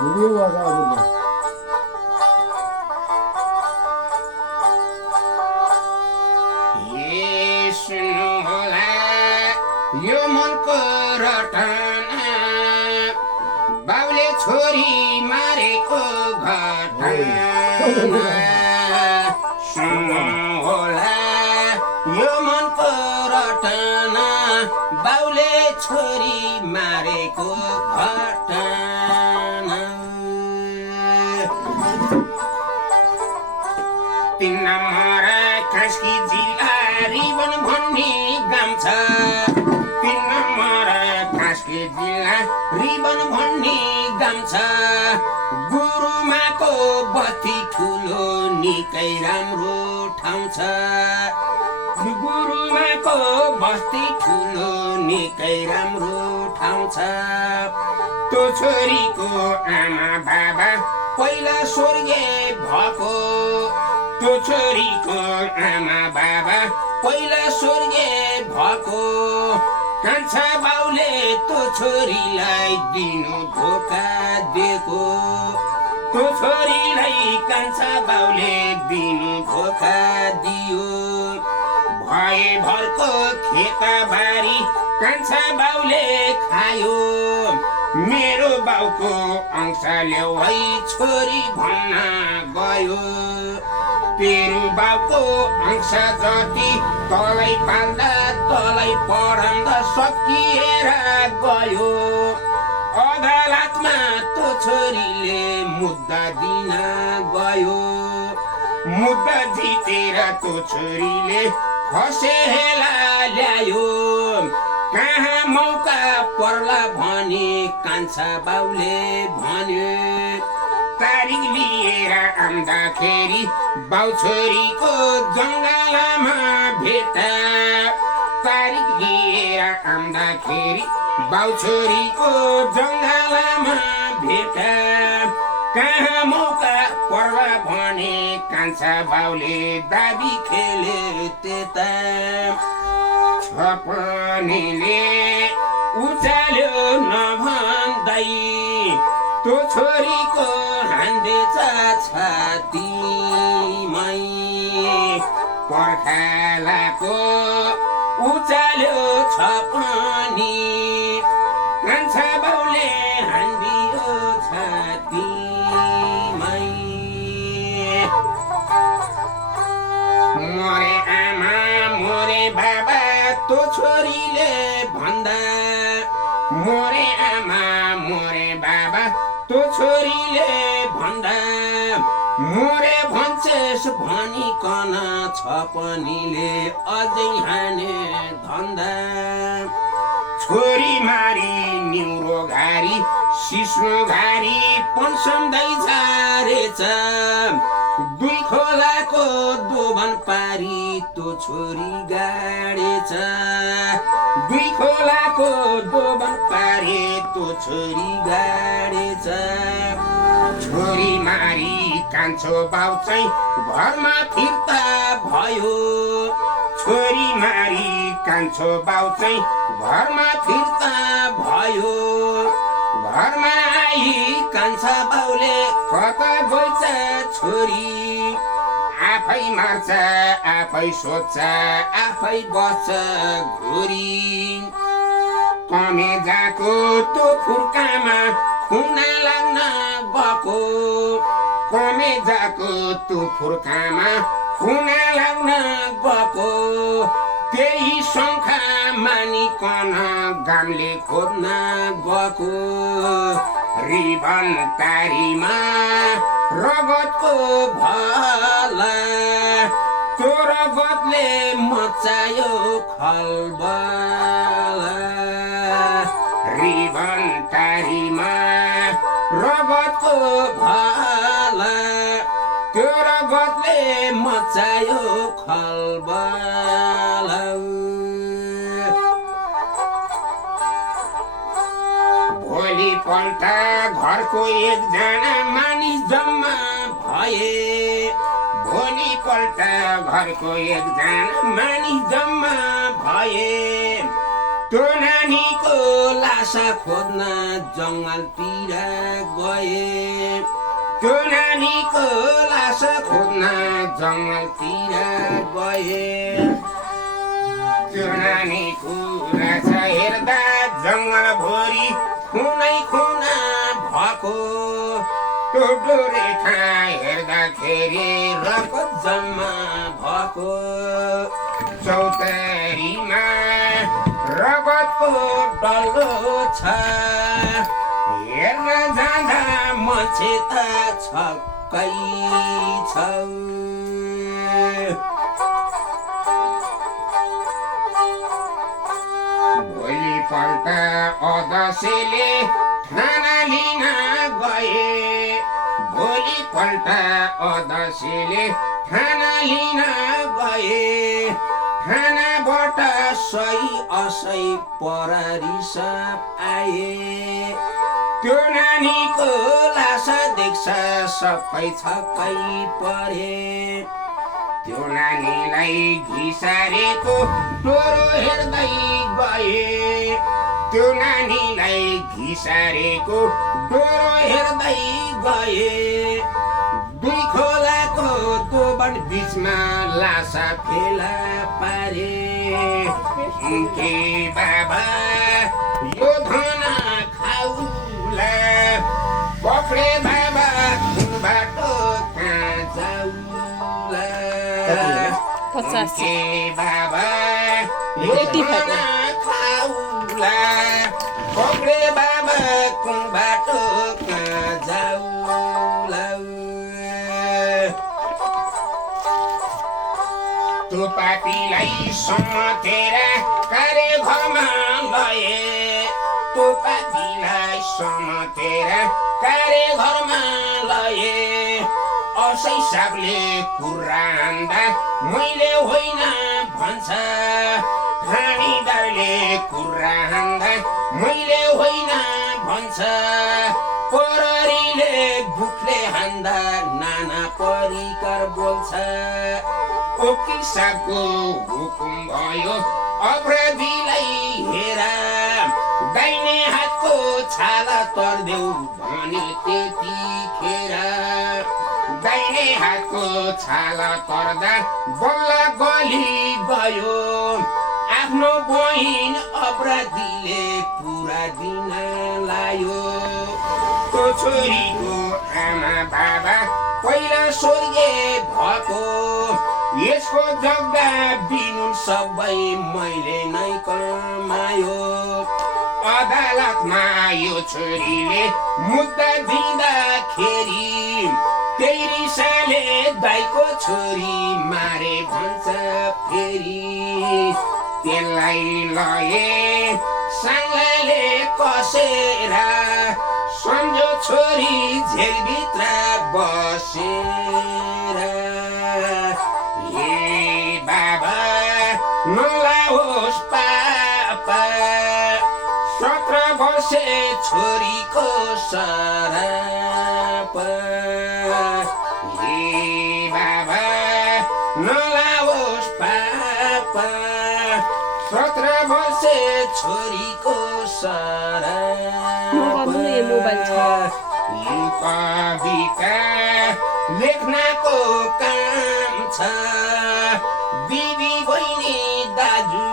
सुन्नुहोला यो मनको रटना बाउले छोरी मारेको घटना सुन्नुहोला यो मनको रटना बाउले छोरी मारेको घटना 3 नम्बर कास्की जिल्ला रिबन भन्ने गाउँ छ 3 नम्बर कास्की जिल्ला रिबन भन्ने गाउँ छ गुरुमाको बत्ती ठुलो निकै राम्रो ठाउँ छ गुरुमाको बस्ती ठुलो निकै राम्रो ठाउँ छ त्यो छोरीको आमा बाबा पहिला स्वर्गे भएको त्यो छोरीको आमा बाबा पहिला स्वर्गे भएको कान्छा बाउले त्यो छोरीलाई दिनु धोका दिएको त्यो छोरीलाई कान्छा बाउले दिनु धोका दियो भए भरको खेतबारी कान्छा बाउले खायो मेरो बाउको अंश ल्याउ है छोरी भन्न गयो तेरो बाउको अंश जति तलै पाल्दा तलै पढाउँदा सकिएर गयो अदालतमा त्यो छोरीले मुद्दा दिन गयो मुद्दा जितेर त्यो छोरीले फसेला ल्यायो कहाँ मौका पर्ला भने कान्छा बाउले भन्यो तारिख लिएर आउँदाखेरि बाउ छोरीको जङ्गलमा भेटा तारिख लिएर आउँदाखेरि बाउ छोरीको जङ्गलमा भेटा कहाँ मौका पर्ला भने कान्छा बाउले दाबी खेले त्यता छपनीले उचाल्यो नभन्दै त्यो छोरीको हान्देछ छातीमै पर्खालाको उचाल्यो छपनी कान्छा बाउले हान्दियो छातीमै मोरे आमा मोरे बाबा त्यो छोरीले भन्दा मोरे आमा मोरे बाबा त्यो छोरीले भन्दा मोरे भन्छेस भनिकन छपनीले अझै हाने धन्दा छोरी मारी निउरो घारी सिस्नो घारी पन्सन्दै झारेछ 2 खोलाको दोबन पारी त्यो छोरी गाडेछ 2 खोलाको दोबन पारी त्यो छोरी गाडेछ छोरी मारी कान्छो बाउ चाहिँ घरमा फिर्ता भयो छोरी मारी कान्छो बाउ चाहिँ घरमा फिर्ता भयो घरमा आई कान्छा बाउले कता गइछ छोरी आफै मार्छ आफै सोध्छ आफै बस्छ घोरी कमे जाको त्यो फुर्कामा खुना लाग्न गएको कमे जाको त्यो फुर्कामा खुना लाग्न गएको त्यही शङ्खा मानिकन गामले खोज्न गएको रिबन तारीमा रगतको भला त्यो रगतले मचायो खलबला रिबन तारीमा रगतको भला त्यो रगतले मचायो खलबला भोलिपल्ट घरको एकजना मानिस जम्मा भए भोलिपल्ट घरको एकजना मानिस जम्मा भए त्यो नानीको लासा खोज्न जङ्गलतिर गए त्यो नानीको लासा खोज्न जङ्गलतिर गए त्यो नानीको लासा हेर्दा जङ्गलभरि खुनै खुना भएको त्यो डोरेखा हेर्दाखेरि रगत जम्मा भएको चौतारीमा रगतको डल्लो छ हेर्न जाँदा मान्छे त छक्कै छ भोलिपल्ट अदसेले खाना लिन गए भोलिपल्ट अदसेले खाना लिन गए खानाबाट सही असै परारी सब आए त्यो नानीको लासा देख्छ सबै छक्कै परे त्यो नानीलाई घिसारेको डोरो हेर्दै गए त्यो नानीलाई घिसारेको डोरो हेर्दै गए दुई खोलाको दोबन बिचमा लासा फेला पारे के बाबा यो धना खाउला पक्रे बाबा बाटो कहाँ जाउला के बाबा यो धना खाउला पक्रे बाबा कुन बाटो कहाँ जाउला त्यो पापीलाई समातेर कार्य घरमा लए त्यो पापीलाई समातेर कार्य घरमा लए असै साबले कुरा हान्दा मैले होइन भन्छ ठानीदारले कुरा हान्दा मैले होइन भन्छ पररीले बुटले हान्दा नाना परिकार बोल्छ वकिल साहबको हुकुम भयो अपराधीलाई हेर दाहिने हातको छाला तर्देऊ भने त्यतिखेर दाहिने हातको छाला तर्दा बल्ल गली गयो आफ्नो बहिन अपराधीले पुरा दिन लायो त्यो छोरीको आमा बाबा पहिला स्वर्गे भएको यसको जग्गा बिनु सबै मैले नै कमायो अदालतमा यो छोरीले मुद्दा दिँदाखेरि त्यही रिसाले दाइको छोरी मारे भन्छ फेरि त्यसलाई लए साङ्लाले कसेर सम्झो छोरी झेलभित्र बसेर बाबा नलाओस् पापा 17 वर्षे छोरीको सराप बाबा नलाओस् पापा 17 वर्षे छोरीको सराप यो कविता लेख्नको काम छ दिदी बहिनी दाजु